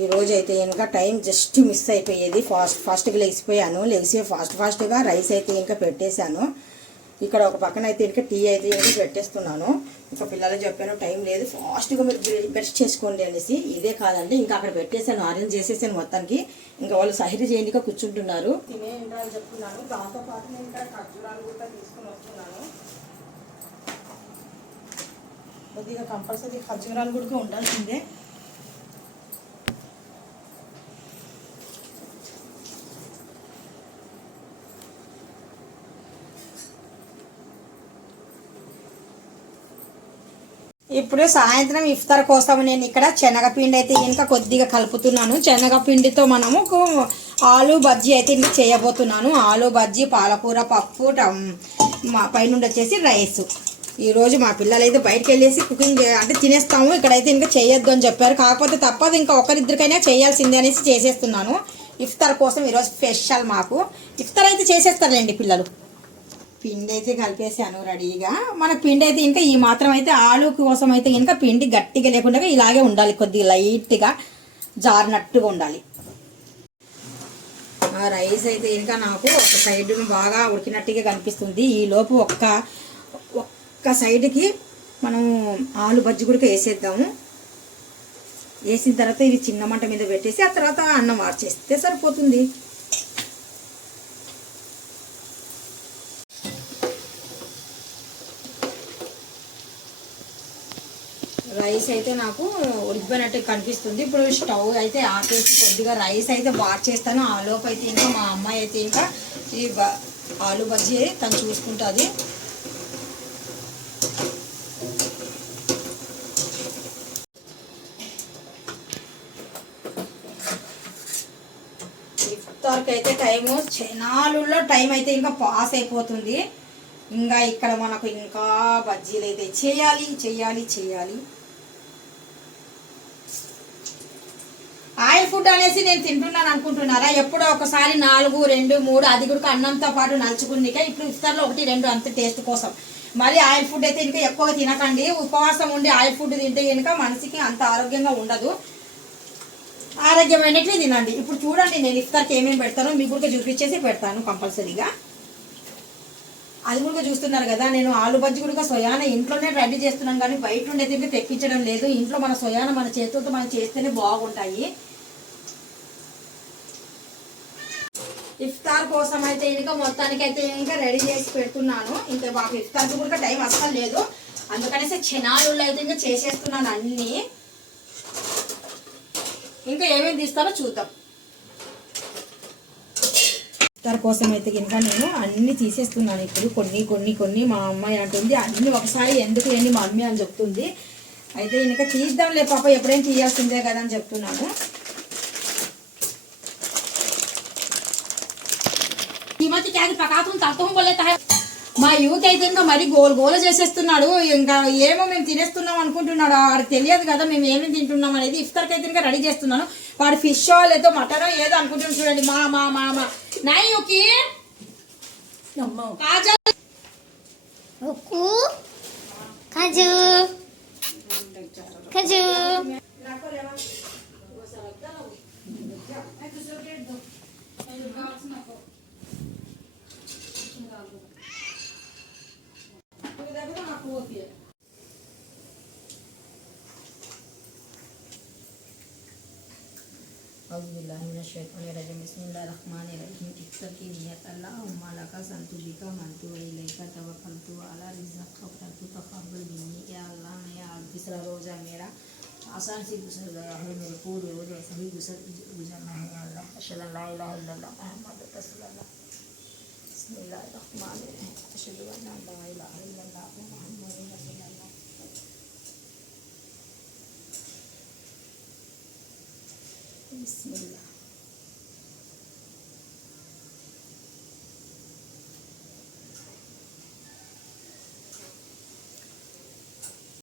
ఈరోజు అయితే ఇంకా టైం జస్ట్ మిస్ అయిపోయేది. ఫాస్ట్ ఫాస్ట్గా లెగిసిపోయాను లెగిసి ఫాస్ట్ ఫాస్ట్గా రైస్ అయితే ఇంకా పెట్టేశాను. ఇక్కడ ఒక పక్కన అయితే ఇంకా టీ అయితే ఇంకా పెట్టేస్తున్నాను. ఇంకా పిల్లలు చెప్పాను టైం లేదు. ఫాస్ట్గా మీరు బ్రష్ చేసుకోండి అనేసి. ఇదే కాదండి ఇంకా అక్కడ పెట్టేశాను అరేంజ్ చేసేసాను మొత్తానికి. ఇంకా వాళ్ళు సహిరి చేయండిగా కూర్చుంటున్నారు. చెప్తున్నాను నేను ఇక్కడ ఖర్జూరాలు కూడా వస్తున్నాను. కొద్దిగా కంపల్సరీ ఖర్జూరాలు కూడా ఉండాల్సిందే. ఇప్పుడు సాయంత్రం ఇఫ్తార్ కోసం నేను ఇక్కడ శనగపిండి అయితే ఇంకా కొద్దిగా కలుపుతున్నాను. శనగపిండితో మనము ఆలు బజ్జీ అయితే ఇంకా చేయబోతున్నాను. ఆలు బజ్జీ పాలకూర పప్పు మా పైనుండి వచ్చేసి రైస్. ఈరోజు మా పిల్లలు అయితే బయటకు వెళ్ళేసి కుకింగ్ అంటే తినేస్తాము. ఇక్కడైతే ఇంకా చేయొద్దు అని చెప్పారు. కాకపోతే తప్పదు ఇంకా ఒకరిద్దరికైనా చేయాల్సిందే అనేసి చేసేస్తున్నాను. ఇఫ్తార్ కోసం ఈరోజు స్పెషల్ మాకు. ఇఫ్తార్ అయితే చేసేస్తారులేండి పిల్లలు. పిండి అయితే కలిపేసాను రెడీగా. మన పిండి అయితే ఇంకా ఈ మాత్రం అయితే ఆలు కోసం అయితే ఇంకా పిండి గట్టిగా లేకుండా ఇలాగే ఉండాలి కొద్దిగా లైట్గా జారినట్టుగా ఉండాలి. ఆ రైస్ అయితే ఇంకా నాకు ఒక సైడ్ బాగా ఉడికినట్టుగా కనిపిస్తుంది. ఈ లోపు ఒక్క ఒక్క సైడ్కి మనం ఆలు బజ్జి కూడా వేసేద్దాము. వేసిన తర్వాత ఇవి చిన్న మంట మీద పెట్టేసి ఆ తర్వాత అన్నం మార్చేస్తే సరిపోతుంది. రైస్ అయితే నాకు ఉడికిపోయినట్టు కనిపిస్తుంది. ఇప్పుడు స్టవ్ అయితే ఆపేసి కొద్దిగా రైస్ అయితే బాట్ చేస్తాను. ఆలోపు అయితే ఇంకా మా అమ్మాయి అయితే ఇంకా ఈ బ- ఆలు బజ్జీ తను చూసుకుంటుంది. ఇఫ్తార్కి అయితే టైము చెనాలుల్లో టైం అయితే ఇంకా పాస్ అయిపోతుంది. ఇంకా ఇక్కడ మనకు ఇంకా బజ్జీలు అయితే చేయాలి చేయాలి చేయాలి. ఆయిల్ ఫుడ్ అనేసి నేను తింటున్నాను అనుకుంటున్నారా? ఎప్పుడో ఒకసారి నాలుగు రెండు మూడు అది కూడా అన్నంతో పాటు నలుచుకునిక ఇప్పుడు ఇస్తారులో ఒకటి రెండు అంత టేస్ట్ కోసం. మరి ఆయిల్ ఫుడ్ అయితే ఇంకా ఎక్కువగా తినకండి. ఉపవాసం ఉండి ఆయిల్ ఫుడ్ తింటే కనుక మనసుకి అంత ఆరోగ్యంగా ఉండదు. ఆరోగ్యమైనట్లు తినండి. ఇప్పుడు చూడండి నేను ఇఫ్తార్కి ఏమేమి పెడతానో మీకు కూడా చూపించేసి పెడతాను కంపల్సరీగా. అది కూడా చూస్తున్నారు కదా నేను ఆలు బజ్జి కూడా సొయాన ఇంట్లోనే రెడీ చేస్తున్నాను కానీ బయట ఉండే తింటే తెప్పించడం లేదు? ఇంట్లో మన సొయాన మన చేతులతో మనం చేస్తేనే బాగుంటాయి. ఇఫ్తార్ కోసం అయితే ఇంకా మొత్తానికి అయితే ఇంకా రెడీ చేసి పెడుతున్నాను. ఇంకా మాకు ఇఫ్తార్ కూడా టైం అస్సలు లేదు. అందుకనేసి క్షణాలు అయితే ఇంకా చేసేస్తున్నాను అన్నీ. ఇంకా ఏమేమి తీస్తారో చూద్దాం. కోసం అయితే కనుక నేను అన్ని తీసేస్తున్నాను ఇప్పుడు. కొన్ని కొన్ని కొన్ని మా అమ్మాయి అంటుంది అన్ని ఒకసారి ఎందుకు ఏంటి మా అమ్మాయి అని చెప్తుంది. అయితే ఇంకా తీద్దాంలే పాప ఎప్పుడైనా తీయాల్సిందే కదా అని చెప్తున్నాను. ఈ మధ్య క్యాది పకాతం తత్వం పోలేత మా యూత్ అయితే ఇంకా మరీ గోల్ గోల చేసేస్తున్నాడు. ఇంకా ఏమో మేము తినేస్తున్నాం అనుకుంటున్నాడు. వాడికి తెలియదు కదా మేము ఏమేమి తింటున్నాం అనేది. ఇఫ్తార్కి అయితే ఇంకా రెడీ చేస్తున్నాను. వాడు ఫిష్ లేదో మటనో ఏదో అనుకుంటున్నాం చూడండి. మా మా మా మా. नहीं ओके काजल ओकू काजू काजू राखो रे बाबू वो सब लगता है ना मैं दूसरा प्लेट दो और बॉक्स में اعوذ باللہ من الشیطان الرجیم۔ بسم اللہ الرحمن الرحیم۔ اکثر کی نیت اللہم لکا سنتو بکا منتو علیکا توکلتو علی رزق خبرتو تقبل بینی یا اللہ میں تیسرا روزہ میرا۔ آسان سے گزر گیا ہے، میرے پورے روزہ سبھی گزر گزرنا ہے اللہ، اشہد لا الہ الا اللہ، محمد رسول اللہ۔ بسم اللہ الرحمن الرحیم۔ اشہد ان الہ الا اللہ۔ い。